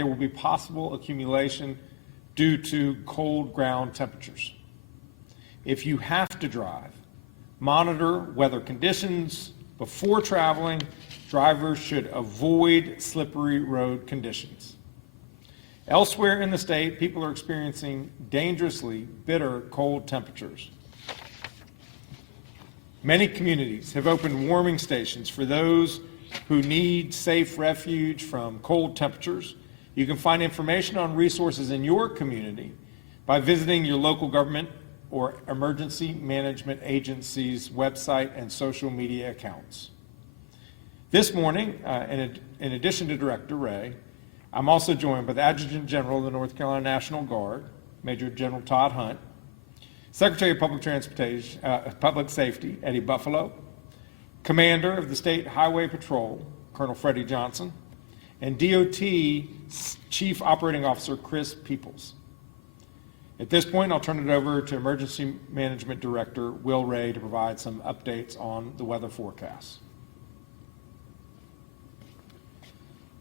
there will be possible accumulation due to cold ground temperatures. If you have to drive, monitor weather conditions. Before traveling, drivers should avoid slippery road conditions. Elsewhere in the state, people are experiencing dangerously bitter cold temperatures. Many communities have opened warming stations for those who need safe refuge from cold temperatures. You can find information on resources in your community by visiting your local government or emergency management agency's website and social media accounts. This morning, in addition to Director Ray, I'm also joined by the Adjutant General of the North Carolina National Guard, Major General Todd Hunt, Secretary of Public Safety, Eddie Buffalo, Commander of the State Highway Patrol, Colonel Freddie Johnson, and DOT Chief Operating Officer Chris Peoples. At this point, I'll turn it over to Emergency Management Director Will Ray to provide some updates on the weather forecast.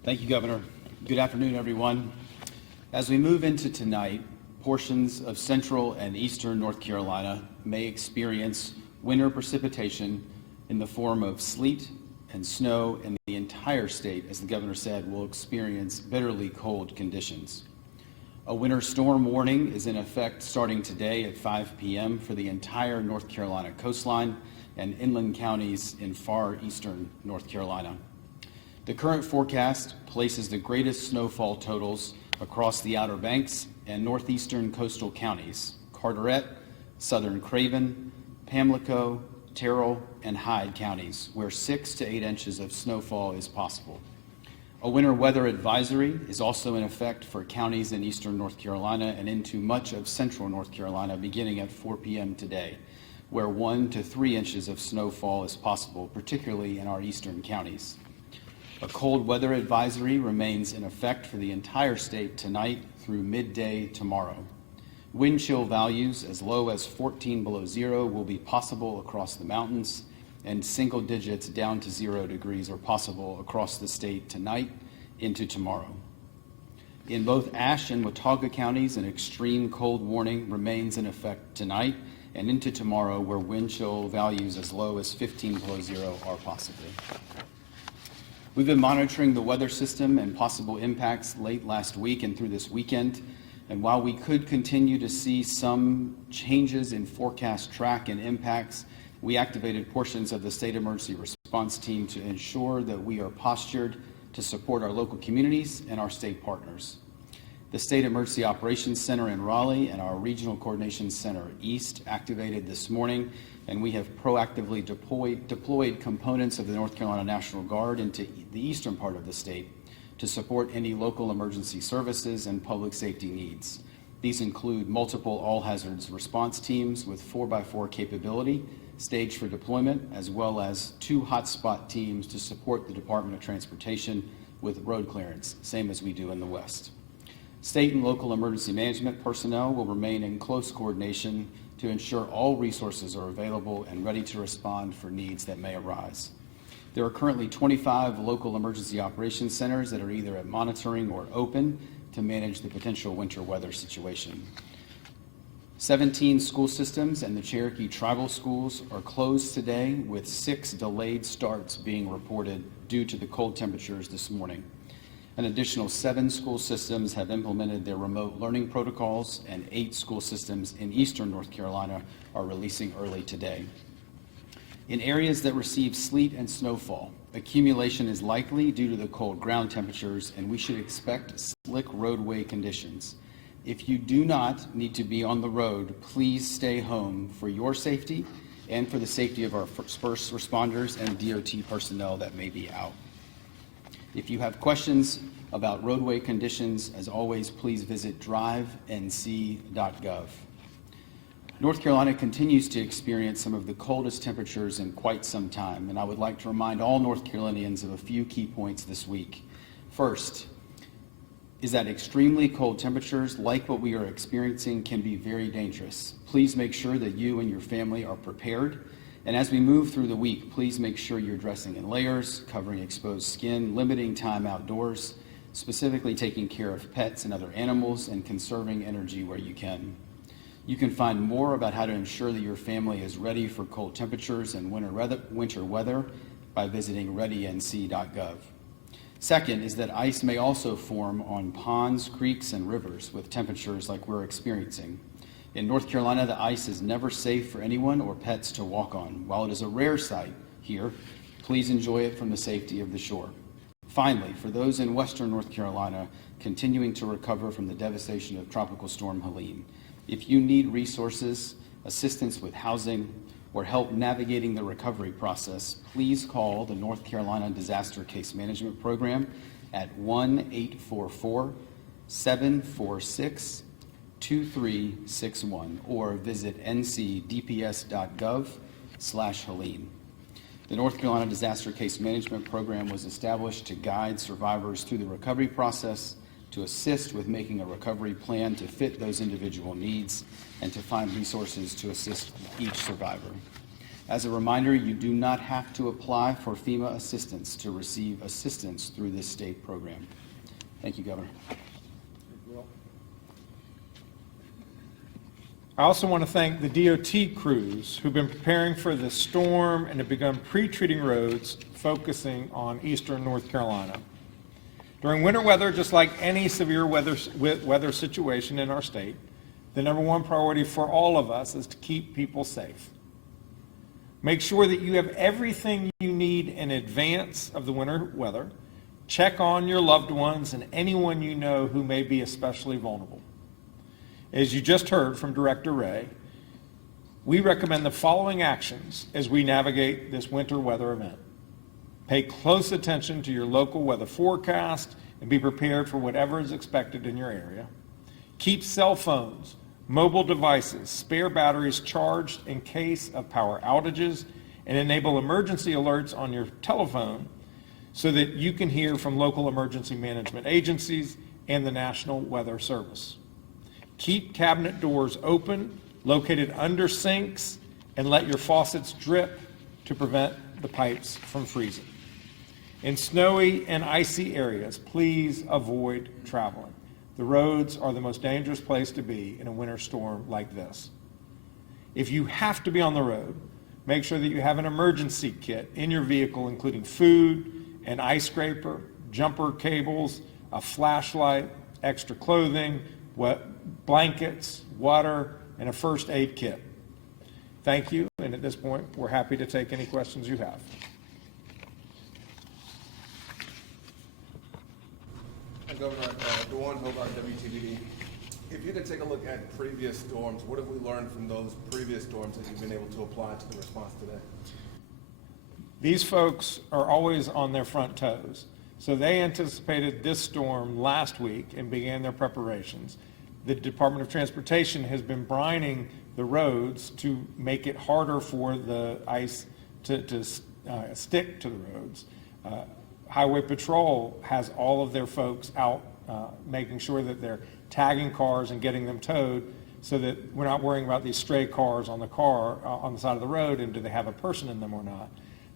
Thank you, Governor. Good afternoon, everyone. As we move into tonight, portions of central and eastern North Carolina may experience winter precipitation in the form of sleet and snow, and the entire state, as the governor said, will experience bitterly cold conditions. A winter storm warning is in effect starting today at 5 p.m. for the entire North Carolina coastline and inland counties in far eastern North Carolina. The current forecast places the greatest snowfall totals across the Outer Banks and northeastern coastal counties, Carteret, southern Craven, Pamlico, Terrell, and Hyde counties, where 6 to 8 inches of snowfall is possible. A winter weather advisory is also in effect for counties in eastern North Carolina and into much of central North Carolina beginning at 4 p.m. today, where 1 to 3 inches of snowfall is possible, particularly in our eastern counties. A cold weather advisory remains in effect for the entire state tonight through midday tomorrow. Wind chill values as low as 14 below zero will be possible across the mountains, and single digits down to 0 degrees are possible across the state tonight into tomorrow. In both Ashe and Watauga counties, an extreme cold warning remains in effect tonight and into tomorrow, where wind chill values as low as 15 below zero are possible. We've been monitoring the weather system and possible impacts late last week and through this weekend. And while we could continue to see some changes in forecast track and impacts, we activated portions of the State Emergency Response Team to ensure that we are postured to support our local communities and our state partners. The State Emergency Operations Center in Raleigh and our Regional Coordination Center East activated this morning, and we have proactively deployed components of the North Carolina National Guard into the eastern part of the state to support any local emergency services and public safety needs. These include multiple all-hazards response teams with 4x4 capability staged for deployment, as well as 2 hotspot teams to support the Department of Transportation with road clearance, same as we do in the West. State and local emergency management personnel will remain in close coordination to ensure all resources are available and ready to respond for needs that may arise. There are currently 25 local emergency operations centers that are either at monitoring or open to manage the potential winter weather situation. 17 school systems and the Cherokee Tribal Schools are closed today, with 6 delayed starts being reported due to the cold temperatures this morning. An additional 7 school systems have implemented their remote learning protocols, and 8 school systems in eastern North Carolina are releasing early today. In areas that receive sleet and snowfall, accumulation is likely due to the cold ground temperatures, and we should expect slick roadway conditions. If you do not need to be on the road, please stay home for your safety and for the safety of our first responders and DOT personnel that may be out. If you have questions about roadway conditions, as always, please visit drivenc.gov. North Carolina continues to experience some of the coldest temperatures in quite some time, and I would like to remind all North Carolinians of a few key points this week. First is that extremely cold temperatures, like what we are experiencing, can be very dangerous. Please make sure that you and your family are prepared. And as we move through the week, please make sure you're dressing in layers, covering exposed skin, limiting time outdoors, specifically taking care of pets and other animals and conserving energy where you can. You can find more about how to ensure that your family is ready for cold temperatures and winter weather by visiting readync.gov. Second is that ice may also form on ponds, creeks, and rivers with temperatures like we're experiencing. In North Carolina, the ice is never safe for anyone or pets to walk on. While it is a rare sight here, please enjoy it from the safety of the shore. Finally, for those in western North Carolina continuing to recover from the devastation of Tropical Storm Helene, if you need resources, assistance with housing, or help navigating the recovery process, please call the North Carolina Disaster Case Management Program at 1-844-746-2361 or visit ncdps.gov/Helene. The North Carolina Disaster Case Management Program was established to guide survivors through the recovery process, to assist with making a recovery plan to fit those individual needs, and to find resources to assist each survivor. As a reminder, you do not have to apply for FEMA assistance to receive assistance through this state program. Thank you, Governor. I also want to thank the DOT crews who've been preparing for this storm and have begun pre-treating roads focusing on eastern North Carolina. During winter weather, just like any severe weather situation in our state, the number one priority for all of us is to keep people safe. Make sure that you have everything you need in advance of the winter weather. Check on your loved ones and anyone you know who may be especially vulnerable. As you just heard from Director Ray, we recommend the following actions as we navigate this winter weather event. Pay close attention to your local weather forecast and be prepared for whatever is expected in your area. Keep cell phones, mobile devices, spare batteries charged in case of power outages, and enable emergency alerts on your telephone so that you can hear from local emergency management agencies and the National Weather Service. Keep cabinet doors open, located under sinks, and let your faucets drip to prevent the pipes from freezing. In snowy and icy areas, please avoid traveling. The roads are the most dangerous place to be in a winter storm like this. If you have to be on the road, make sure that you have an emergency kit in your vehicle, including food, an ice scraper, jumper cables, a flashlight, extra clothing, blankets, water, and a first aid kit. Thank you, and at this point, we're happy to take any questions you have. Governor, Dawn Hobart, WTVD. If you could take a look at previous storms, what have we learned from those previous storms that you've been able to apply to the response today? These folks are always on their front toes. So they anticipated this storm last week and began their preparations. The Department of Transportation has been brining the roads to make it harder for the ice to stick to the roads. Highway Patrol has all of their folks out making sure that they're tagging cars and getting them towed so that we're not worrying about these stray cars on the side of the road and do they have a person in them or not.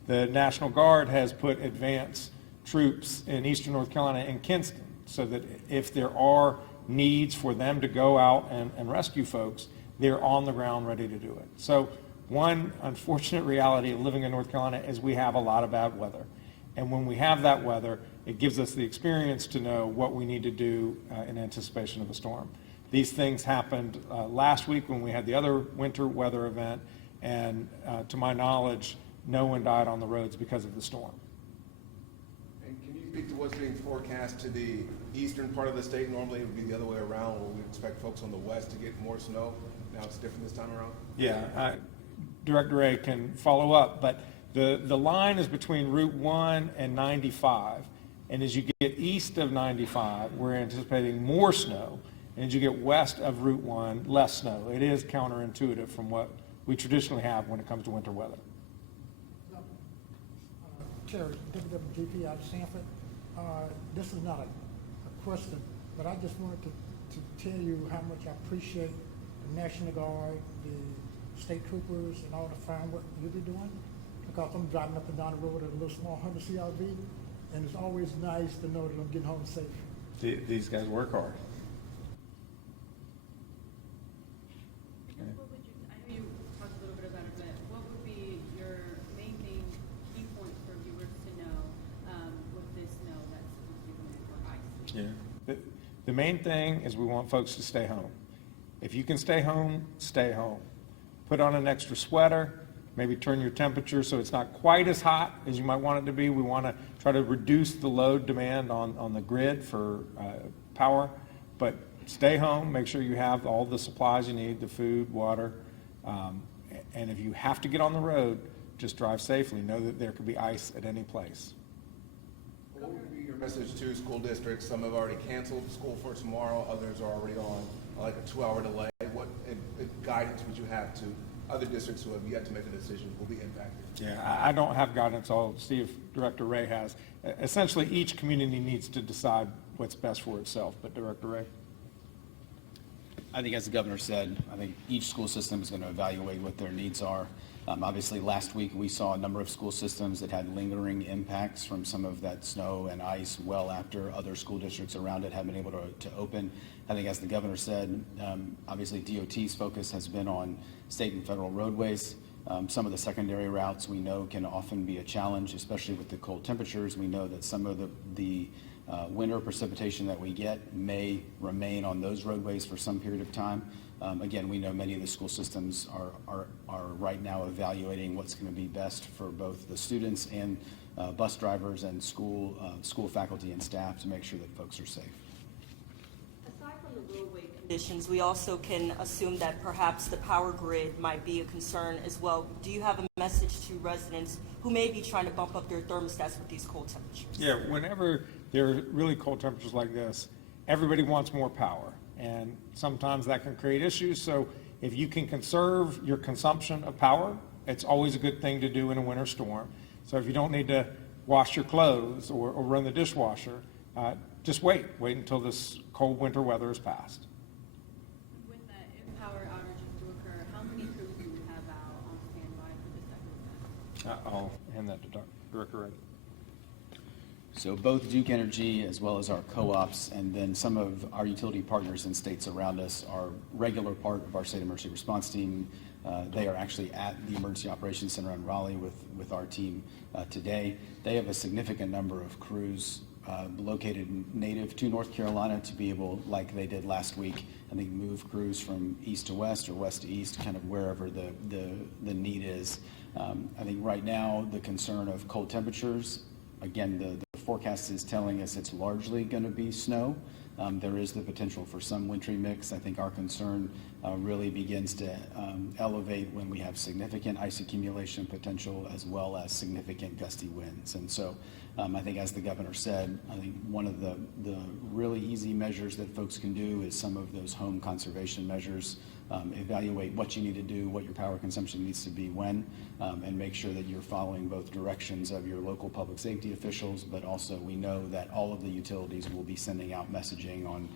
The National Guard has put advanced troops in eastern North Carolina and Kinston so that if there are needs for them to go out and rescue folks, they're on the ground ready to do it. So one unfortunate reality of living in North Carolina is we have a lot of bad weather. And when we have that weather, it gives us the experience to know what we need to do in anticipation of a storm. These things happened last week when we had the other winter weather event, and to my knowledge, no one died on the roads because of the storm. And can you speak to what's being forecast to the eastern part of the state? Normally it would be the other way around, where we expect folks on the west to get more snow. Now it's different this time around? Yeah, Director Ray can follow up, but the line is between Route 1 and 95, and as you get east of 95, we're anticipating more snow, and as you get west of Route 1, less snow. It is counterintuitive from what we traditionally have when it comes to winter weather. Terry, WWGP out of Sanford. This is not a question, but I just wanted to tell you how much I appreciate the National Guard, the state troopers, and all the fine work you've been doing. Because I'm driving up and down the road in a little small Honda CRV, and it's always nice to know that I'm getting home safe. These guys work hard. What would you, I know you talked a little bit about it, but what would be your main key points for viewers to know with this snow that's supposed to be coming for ice? Yeah. The main thing is we want folks to stay home. If you can stay home, stay home. Put on an extra sweater, maybe turn your temperature so it's not quite as hot as you might want it to be. We want to try to reduce the load demand on the grid for power, but stay home, make sure you have all the supplies you need, the food, water, and if you have to get on the road, just drive safely. Know that there could be ice at any place. What would be your message to school districts? Some have already canceled school for tomorrow, others are already on like a 2-hour delay. What guidance would you have to other districts who have yet to make a decision will be impacted? Yeah, I don't have guidance. I'll see if Director Ray has. Essentially, each community needs to decide what's best for itself, but Director Ray? I think as the governor said, I think each school system is going to evaluate what their needs are. Obviously, last week we saw a number of school systems that had lingering impacts from some of that snow and ice well after other school districts around it have been able to open. I think as the governor said, obviously DOT's focus has been on state and federal roadways. Some of the secondary routes we know can often be a challenge, especially with the cold temperatures. We know that some of the winter precipitation that we get may remain on those roadways for some period of time. Again, we know many of the school systems are right now evaluating what's going to be best for both the students and bus drivers and school faculty and staff to make sure that folks are safe. Aside from the roadway conditions, we also can assume that perhaps the power grid might be a concern as well. Do you have a message to residents who may be trying to bump up their thermostats with these cold temperatures? Yeah, whenever there are really cold temperatures like this, everybody wants more power, and sometimes that can create issues. So if you can conserve your consumption of power, it's always a good thing to do in a winter storm. So if you don't need to wash your clothes or run the dishwasher, just wait until this cold winter weather is past. With that, if power outages do occur, how many crews do you have out on standby for this type of event? I'll hand that to Director Ray. So both Duke Energy as well as our co-ops and then some of our utility partners in states around us are regular part of our state emergency response team. They are actually at the Emergency Operations Center in Raleigh with our team today. They have a significant number of crews located native to North Carolina to be able, like they did last week, I think move crews from east to west or west to east, kind of wherever the need is. I think right now the concern of cold temperatures, again, the forecast is telling us it's largely going to be snow. There is the potential for some wintry mix. I think our concern really begins to elevate when we have significant ice accumulation potential as well as significant gusty winds. And so I think as the governor said, I think one of the really easy measures that folks can do is some of those home conservation measures. Evaluate what you need to do, what your power consumption needs to be when, and make sure that you're following both directions of your local public safety officials, but also we know that all of the utilities will be sending out messaging on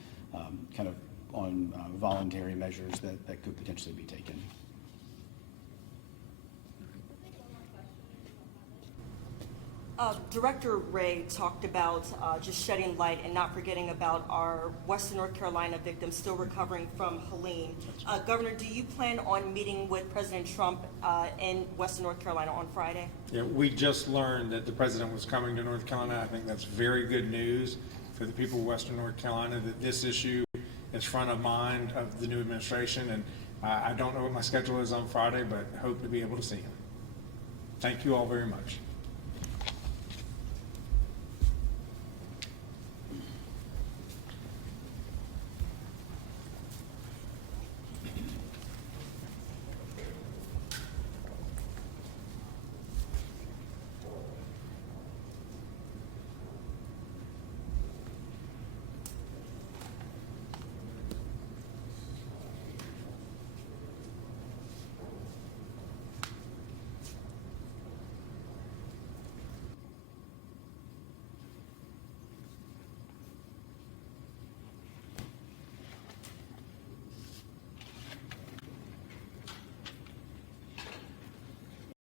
voluntary measures that could potentially be taken. Director Ray talked about just shedding light and not forgetting about our Western North Carolina victims still recovering from Helene. Governor, do you plan on meeting with President Trump in Western North Carolina on Friday? Yeah, we just learned that the president was coming to North Carolina. I think that's very good news for the people of Western North Carolina, that this issue is front of mind of the new administration. And I don't know what my schedule is on Friday, but hope to be able to see him. Thank you all very much.